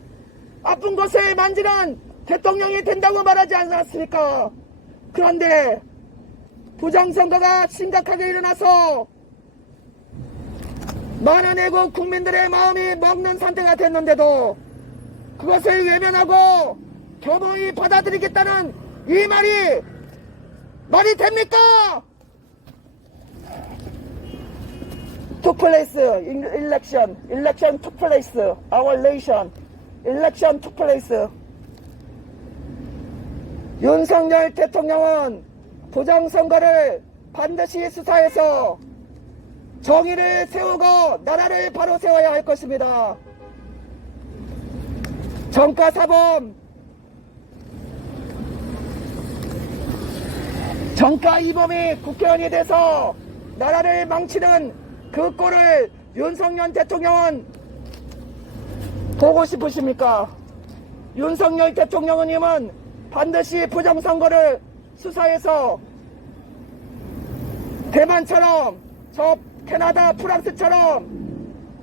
아픈 것을 만지는 대통령이 된다고 말하지 않았습니까? 그런데 부정선거가 심각하게 일어나서 많은 애국 국민들의 마음이 먹는 상태가 됐는데도 그것을 외면하고 겸허히 받아들이겠다는 이 말이 됩니까? took place in election. Election took place. Our nation. Election took place. 윤석열 대통령은 부정선거를 반드시 수사해서 정의를 세우고 나라를 바로 세워야 할 것입니다. 정가사범, 정가이범이 국회의원이 돼서 나라를 망치는 그 꼴을 윤석열 대통령은 보고 싶으십니까? 윤석열 대통령님은 반드시 부정선거를 수사해서 대만처럼 저 캐나다, 프랑스처럼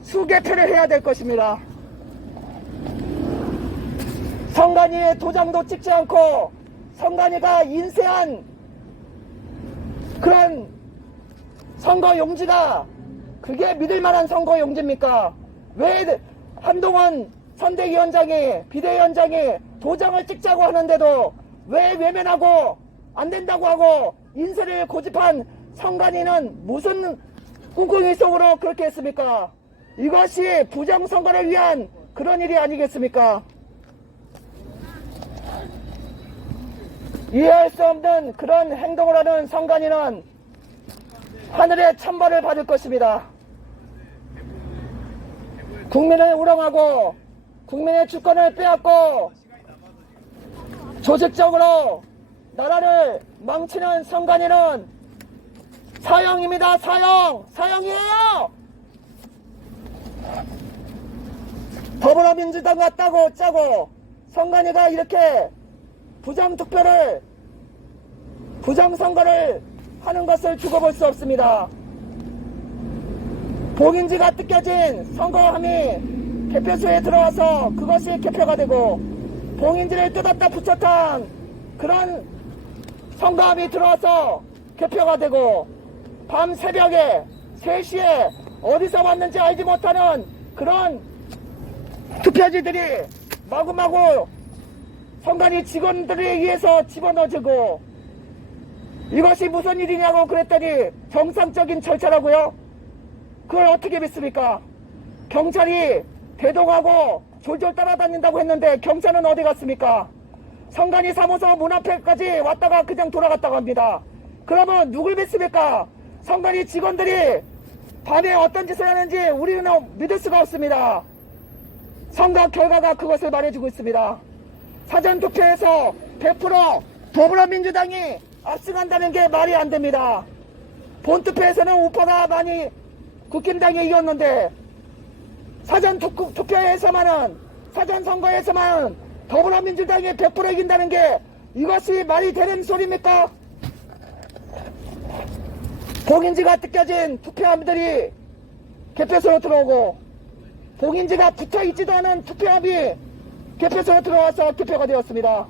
수개표를 해야 될 것입니다. 선관위의 도장도 찍지 않고 선관위가 인쇄한 그런 선거용지가 그게 믿을만한 선거용지입니까? 왜 한동훈 선대위원장이, 비대위원장이 도장을 찍자고 하는데도 왜 외면하고 안 된다고 하고 인쇄를 고집한 선관위는 무슨 꿍꿍이 속으로 그렇게 했습니까? 이것이 부정선거를 위한 그런 일이 아니겠습니까? 이해할 수 없는 그런 행동을 하는 선관위는 하늘의 천벌을 받을 것입니다. 국민을 우롱하고 국민의 주권을 빼앗고 조직적으로 나라를 망치는 선관위는 사형입니다. 사형! 사형이에요! 더불어민주당 짜고 선관위가 이렇게 부정투표를, 부정선거를 하는 것을 두고 볼 수 없습니다. 봉인지가 뜯겨진 선거함이 개표소에 들어와서 그것이 개표가 되고 봉인지를 뜯었다 붙였던 그런 선거함이 들어와서 개표가 되고 밤 새벽에 3시에 어디서 왔는지 알지 못하는 그런 투표지들이 마구마구 선관위 직원들에 의해서 집어넣어지고 이것이 무슨 일이냐고 그랬더니 정상적인 절차라고요? 그걸 어떻게 믿습니까? 경찰이 대동하고 졸졸 따라다닌다고 했는데 경찰은 어디 갔습니까? 선관위 사무소 문 앞에까지 왔다가 그냥 돌아갔다고 합니다. 그러면 누굴 믿습니까? 선관위 직원들이 밤에 어떤 짓을 하는지 우리는 믿을 수가 없습니다. 선거 결과가 그것을 말해주고 있습니다. 사전투표에서 100% 더불어민주당이 압승한다는 게 말이 안 됩니다. 본투표에서는 우파가 많이 국힘당이 이겼는데 사전투표에서만은, 사전선거에서만 더불어민주당이 100% 이긴다는 게 이것이 말이 되는 소리입니까? 봉인지가 뜯겨진 투표함들이 개표소로 들어오고 봉인지가 붙어있지도 않은 투표함이 개표소에 들어와서 개표가 되었습니다.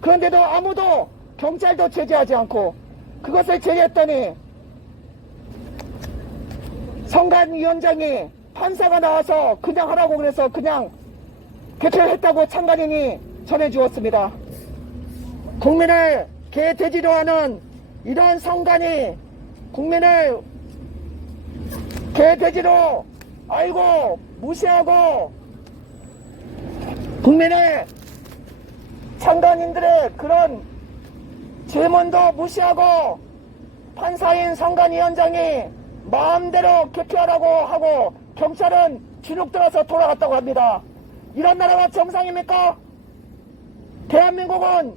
그런데도 아무도 경찰도 제재하지 않고 그것을 제재했더니 선관위원장이 판사가 나와서 그냥 하라고 그래서 그냥 개표했다고 참관인이 전해주었습니다. 국민을 개돼지로 하는 이런 선관위, 국민을 개돼지로 알고 무시하고 국민의 참관인들의 그런 질문도 무시하고 판사인 선관위원장이 마음대로 개표하라고 하고 경찰은 진흙 들어서 돌아갔다고 합니다. 이런 나라가 정상입니까? 대한민국은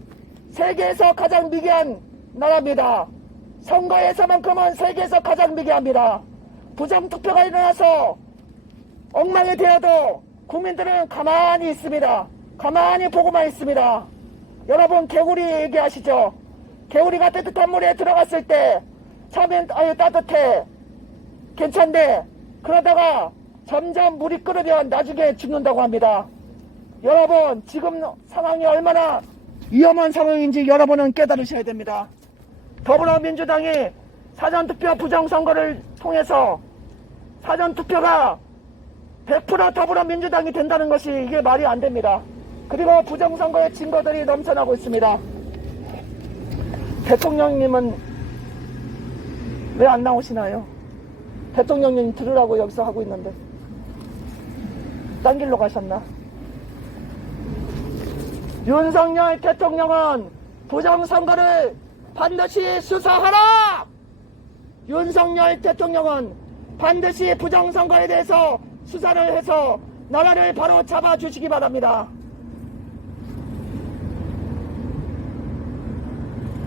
세계에서 가장 미개한 나라입니다. 선거에서만큼은 세계에서 가장 미개합니다. 부정투표가 일어나서 엉망이 되어도 국민들은 가만히 있습니다. 가만히 보고만 있습니다. 여러분 개구리 얘기하시죠? 개구리가 따뜻한 물에 들어갔을 때 처음엔 아유 따뜻해 괜찮네. 그러다가 점점 물이 끓으면 나중에 죽는다고 합니다. 여러분 지금 상황이 얼마나 위험한 상황인지 여러분은 깨달으셔야 됩니다. 더불어민주당이 사전투표 부정선거를 통해서 사전투표가 100% 더불어민주당이 된다는 것이 이게 말이 안 됩니다. 그리고 부정선거의 증거들이 넘쳐나고 있습니다. 대통령님은 왜 안 나오시나요? 대통령님 들으라고 여기서 하고 있는데 딴 길로 가셨나? 윤석열 대통령은 부정선거를 반드시 수사하라! 윤석열 대통령은 반드시 부정선거에 대해서 수사를 해서 나라를 바로 잡아주시기 바랍니다.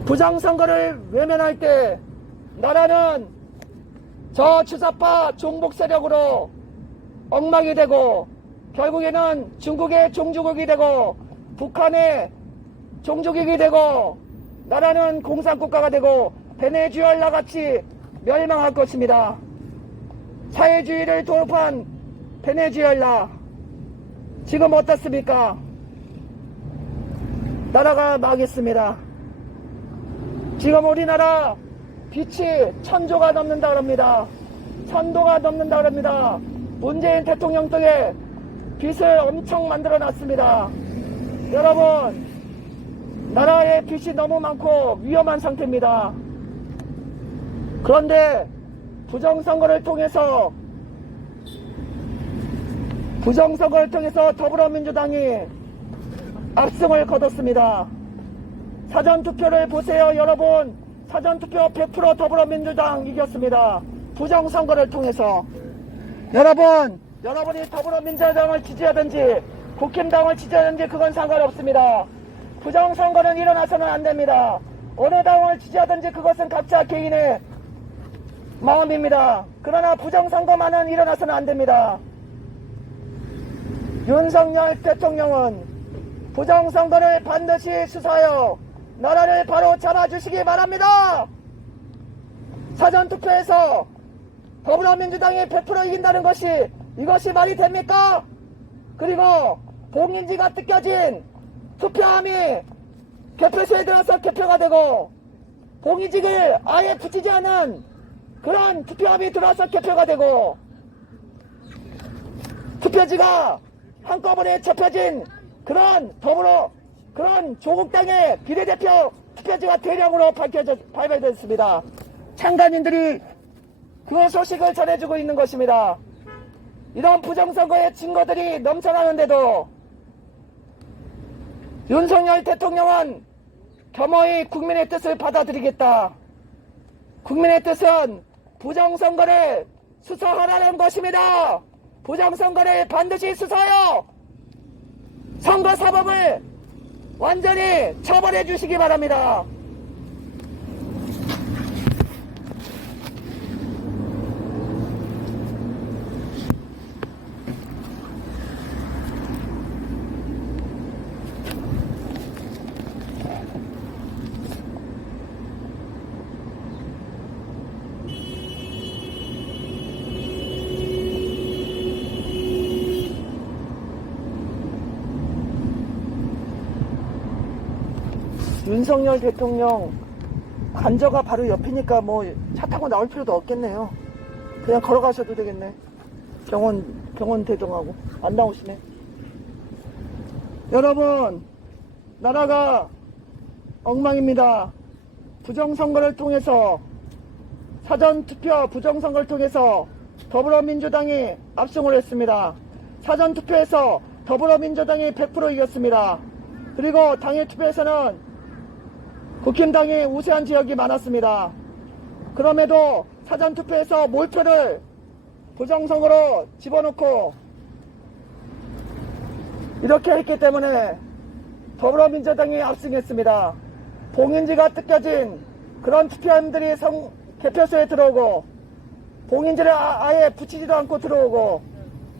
부정선거를 외면할 때 나라는 저 주사파 종북 세력으로 엉망이 되고 결국에는 중국의 종주국이 되고 북한의 종주국이 되고 나라는 공산국가가 되고 베네수엘라 같이 멸망할 것입니다. 사회주의를 도입한 베네수엘라 지금 어떻습니까? 나라가 망했습니다. 지금 우리나라 빚이 1000조가 넘는다 그럽니다. 1000도가 넘는다 그럽니다. 문재인 대통령 덕에 빚을 엄청 만들어 놨습니다. 여러분, 나라의 빚이 너무 많고 위험한 상태입니다. 그런데 부정선거를 통해서 더불어민주당이 압승을 거뒀습니다. 사전투표를 보세요, 여러분. 사전투표 100% 더불어민주당 이겼습니다. 부정선거를 통해서. 여러분이 더불어민주당을 지지하든지 국힘당을 지지하든지 그건 상관없습니다. 부정선거는 일어나서는 안 됩니다. 어느 당을 지지하든지 그것은 각자 개인의 마음입니다. 그러나 부정선거만은 일어나서는 안 됩니다. 윤석열 대통령은 부정선거를 반드시 수사하여 나라를 바로 잡아주시기 바랍니다. 사전투표에서 더불어민주당이 100% 이긴다는 이것이 말이 됩니까? 그리고 봉인지가 뜯겨진 투표함이 개표소에 들어서 개표가 되고 봉인지를 아예 붙이지 않은 그런 투표함이 들어서 개표가 되고 투표지가 한꺼번에 접혀진 그런 조국당의 비례대표 투표지가 대량으로 발견됐습니다. 참관인들이 그 소식을 전해주고 있는 것입니다. 이런 부정선거의 증거들이 넘쳐나는데도 윤석열 대통령은 겸허히 국민의 뜻을 받아들이겠다. 국민의 뜻은 부정선거를 수사하라는 것입니다. 부정선거를 반드시 수사하여 선거사법을 완전히 처벌해 주시기 바랍니다. 윤석열 대통령 관저가 바로 옆이니까 뭐 차 타고 나올 필요도 없겠네요. 그냥 걸어가셔도 되겠네. 병원 대동하고 안 나오시네. 여러분, 나라가 엉망입니다. 부정선거를 통해서 사전투표 부정선거를 통해서 더불어민주당이 압승을 했습니다. 사전투표에서 더불어민주당이 100% 이겼습니다. 그리고 당일 투표에서는 국힘당이 우세한 지역이 많았습니다. 그럼에도 사전투표에서 몰표를 부정선거로 집어넣고 이렇게 했기 때문에 더불어민주당이 압승했습니다. 봉인지가 뜯겨진 그런 투표함들이 개표소에 들어오고 봉인지를 아예 붙이지도 않고 들어오고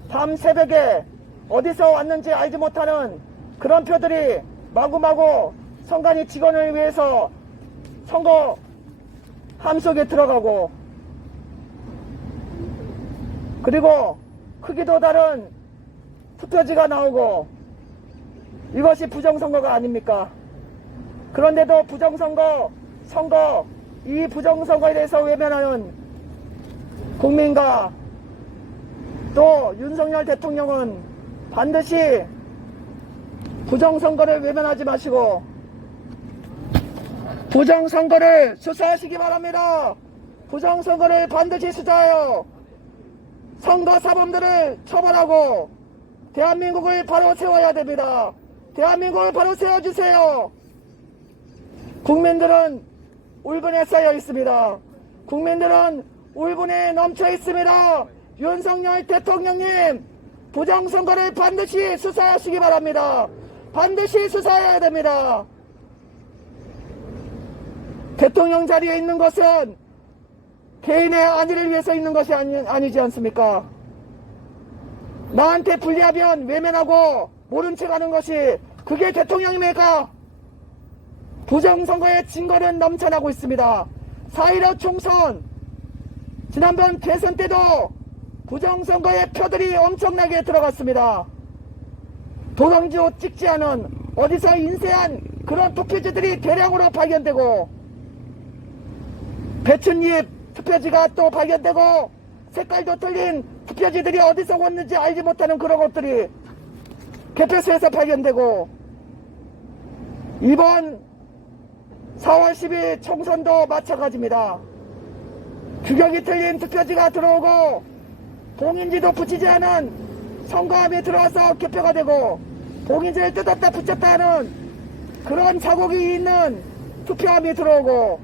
밤 새벽에 어디서 왔는지 알지 못하는 그런 표들이 마구마구 선관위 직원을 위해서 선거 함 속에 들어가고 그리고 크기도 다른 투표지가 나오고 이것이 부정선거가 아닙니까? 그런데도 이 부정선거에 대해서 외면하는 국민과 또 윤석열 대통령은 반드시 부정선거를 외면하지 마시고 부정선거를 수사하시기 바랍니다. 부정선거를 반드시 수사하여 선거 사범들을 처벌하고 대한민국을 바로 세워야 됩니다. 대한민국을 바로 세워주세요. 국민들은 울분에 쌓여 있습니다. 국민들은 울분에 넘쳐 있습니다. 윤석열 대통령님, 부정선거를 반드시 수사하시기 바랍니다. 반드시 수사해야 됩니다. 대통령 자리에 있는 것은 개인의 안위를 위해서 있는 것이 아니지 않습니까? 나한테 불리하면 외면하고 모른 척 하는 것이 그게 대통령입니까? 부정선거의 증거는 넘쳐나고 있습니다. 4.15 총선, 지난번 대선 때도 부정선거의 표들이 엄청나게 들어갔습니다. 도장지도 찍지 않은 어디서 인쇄한 그런 투표지들이 대량으로 발견되고, 배춧잎 투표지가 또 발견되고, 색깔도 틀린 투표지들이 어디서 왔는지 알지 못하는 그런 것들이 개표소에서 발견되고, 이번 4월 10일 총선도 마찬가지입니다. 규격이 틀린 투표지가 들어오고 봉인지도 붙이지 않은 선거함이 들어와서 개표가 되고, 봉인지를 뜯었다 붙였다 하는 그런 자국이 있는 투표함이 들어오고,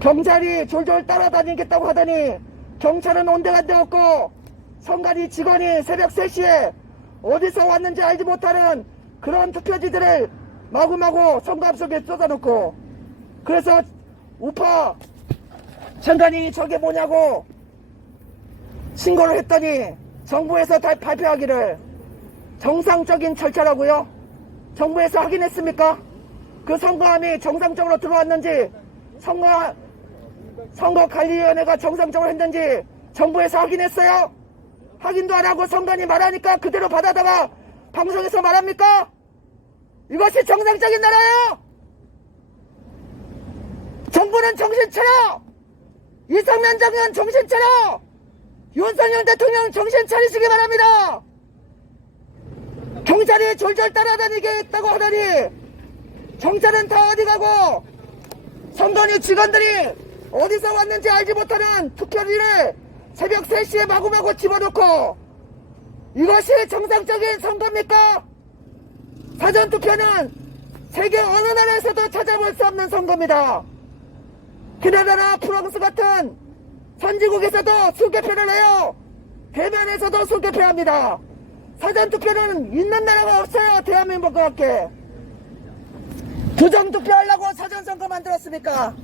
경찰이 졸졸 따라다니겠다고 하더니 경찰은 온데간데 없고, 선관위 직원이 새벽 3시에 어디서 왔는지 알지 못하는 그런 투표지들을 마구마구 선거함 속에 쏟아놓고, 그래서 우파 장관이 저게 뭐냐고 신고를 했더니 정부에서 다 발표하기를 정상적인 절차라고요? 정부에서 확인했습니까? 그 선거함이 정상적으로 들어왔는지, 선거관리위원회가 정상적으로 했는지 정부에서 확인했어요? 확인도 안 하고 선관위 말하니까 그대로 받아다가 방송에서 말합니까? 이것이 정상적인 나라예요? 정부는 정신 차려! 이상면 장관 정신 차려! 윤석열 대통령 정신 차리시기 바랍니다! 경찰이 졸졸 따라다니겠다고 하더니 경찰은 다 어디 가고, 선관위 직원들이 어디서 왔는지 알지 못하는 투표지를 새벽 3시에 마구마구 집어넣고, 이것이 정상적인 선거입니까? 사전투표는 세계 어느 나라에서도 찾아볼 수 없는 선거입니다. 캐나다나 프랑스 같은 선진국에서도 수개표를 해요. 대만에서도 수개표합니다. 사전투표는 있는 나라가 없어요. 대한민국과 함께. 부정투표하려고 사전선거 만들었습니까?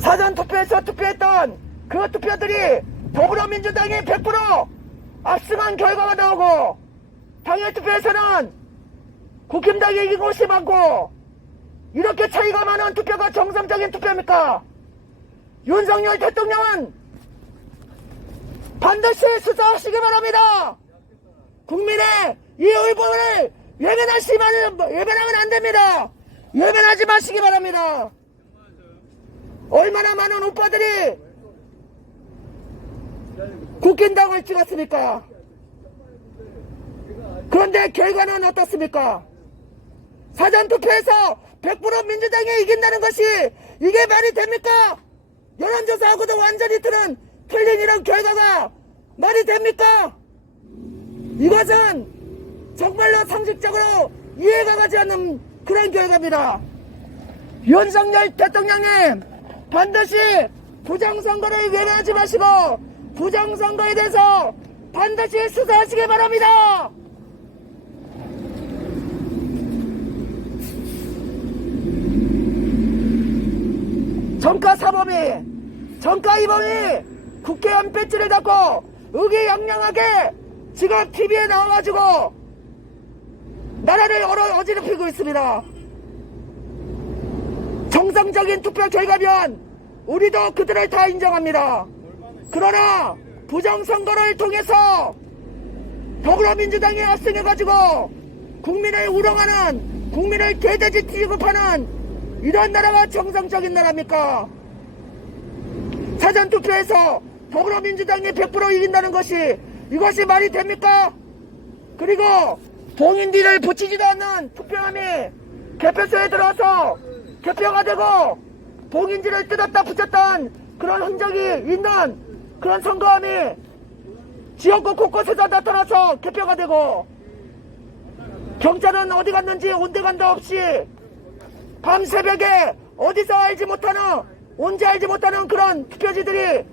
사전투표에서 투표했던 그 투표들이 더불어민주당이 100% 압승한 결과가 나오고, 당일투표에서는 국힘당이 이긴 곳이 많고, 이렇게 차이가 많은 투표가 정상적인 투표입니까? 윤석열 대통령은 반드시 수사하시기 바랍니다. 국민의 이 의문을 외면하면 안 됩니다. 외면하지 마시기 바랍니다. 얼마나 많은 오빠들이 국힘당을 찍었습니까? 그런데 결과는 어떻습니까? 사전투표에서 100% 민주당이 이긴다는 것이 이게 말이 됩니까? 여론조사하고도 완전히 틀린 이런 결과가 말이 됩니까? 이것은 정말로 상식적으로 이해가 가지 않는 그런 결과입니다. 윤석열 대통령님, 반드시 부정선거를 외면하지 마시고 부정선거에 대해서 반드시 수사하시기 바랍니다. 정가 이범이 국회의원 배지를 잡고 의기양양하게 지금 TV에 나와가지고 나라를 어지럽히고 있습니다. 정상적인 투표 결과면 우리도 그들을 다 인정합니다. 그러나 부정선거를 통해서 더불어민주당이 압승해가지고 국민을 우롱하는, 국민을 개돼지 취급하는 이런 나라가 정상적인 나라입니까? 사전투표에서 더불어민주당이 100% 이긴다는 것이, 이것이 말이 됩니까? 그리고 봉인비를 붙이지도 않는 투표함이 개표소에 들어와서 개표가 되고 봉인지를 뜯었다 붙였던 그런 흔적이 있는 그런 선거함이 지역구 곳곳에서 나타나서 개표가 되고, 경찰은 어디 갔는지 온데간데 없이 밤 새벽에 어디서 알지 못하는, 언제 알지 못하는 그런 투표지들이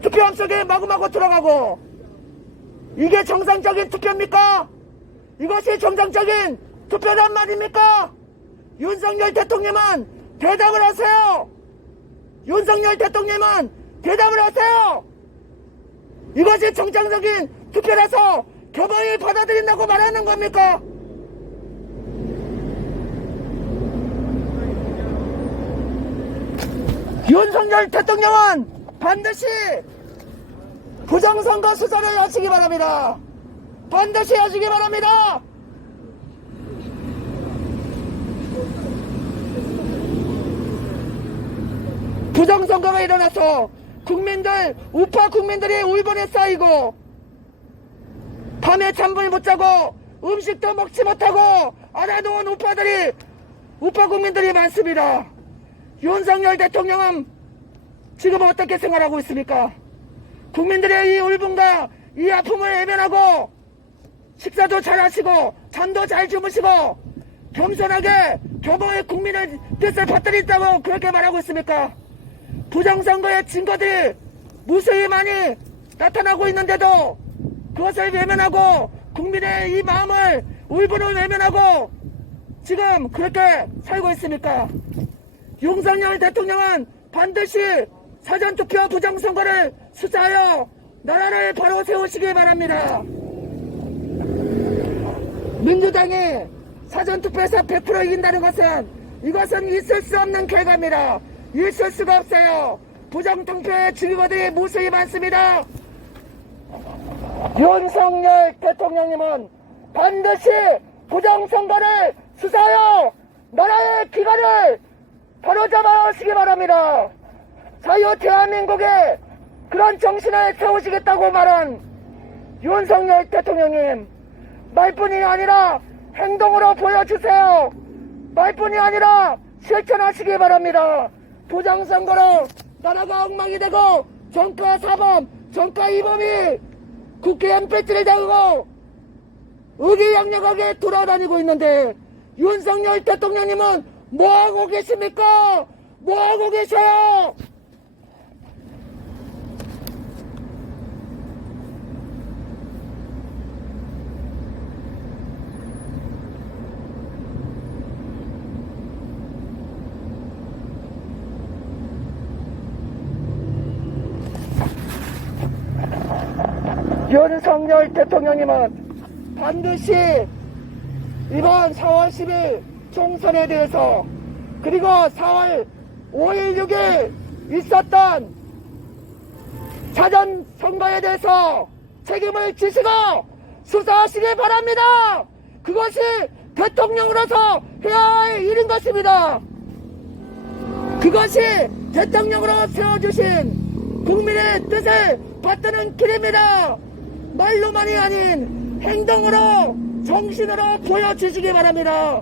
투표함 속에 마구마구 들어가고, 이게 정상적인 투표입니까? 이것이 정상적인 투표란 말입니까? 윤석열 대통령은 대답을 하세요. 윤석열 대통령은 대답을 하세요. 이것이 정상적인 투표라서 교범이 받아들인다고 말하는 겁니까? 윤석열 대통령은 반드시 부정선거 수사를 하시기 바랍니다. 반드시 하시기 바랍니다. 부정선거가 일어나서 국민들, 우파 국민들이 울분에 쌓이고, 밤에 잠을 못 자고 음식도 먹지 못하고 알아놓은 우파 국민들이 많습니다. 윤석열 대통령은 지금 어떻게 생활하고 있습니까? 국민들의 이 울분과 이 아픔을 외면하고 식사도 잘 하시고 잠도 잘 주무시고 겸손하게 교범의 국민의 뜻을 받들인다고 그렇게 말하고 있습니까? 부정선거의 증거들이 무수히 많이 나타나고 있는데도 그것을 외면하고 국민의 이 마음을, 울분을 외면하고 지금 그렇게 살고 있습니까? 윤석열 대통령은 반드시 사전투표 부정선거를 수사하여 나라를 바로 세우시기 바랍니다. 민주당이 사전투표에서 100% 이긴다는 것은, 이것은 있을 수 없는 결과입니다. 있을 수가 없어요. 부정투표의 증거들이 무수히 많습니다. 윤석열 대통령님은 반드시 부정선거를 수사하여 나라의 기관을 바로잡아오시기 바랍니다. 자유 대한민국에 그런 정신을 세우시겠다고 말한 윤석열 대통령님, 말뿐이 아니라 행동으로 보여주세요. 말뿐이 아니라 실천하시기 바랍니다. 부정선거로 나라가 엉망이 되고 정가 사범, 정가 이범이 국회의원 배지를 달고 의기양양하게 돌아다니고 있는데 윤석열 대통령님은 뭐하고 계십니까? 뭐하고 계셔요? 윤석열 대통령님은 반드시 이번 4월 10일 총선에 대해서, 그리고 4월 5일 6일 있었던 사전선거에 대해서 책임을 지시고 수사하시기 바랍니다. 그것이 대통령으로서 해야 할 일인 것입니다. 그것이 대통령으로 세워주신 국민의 뜻을 받드는 길입니다. 말로만이 아닌 행동으로, 정신으로 보여주시기 바랍니다.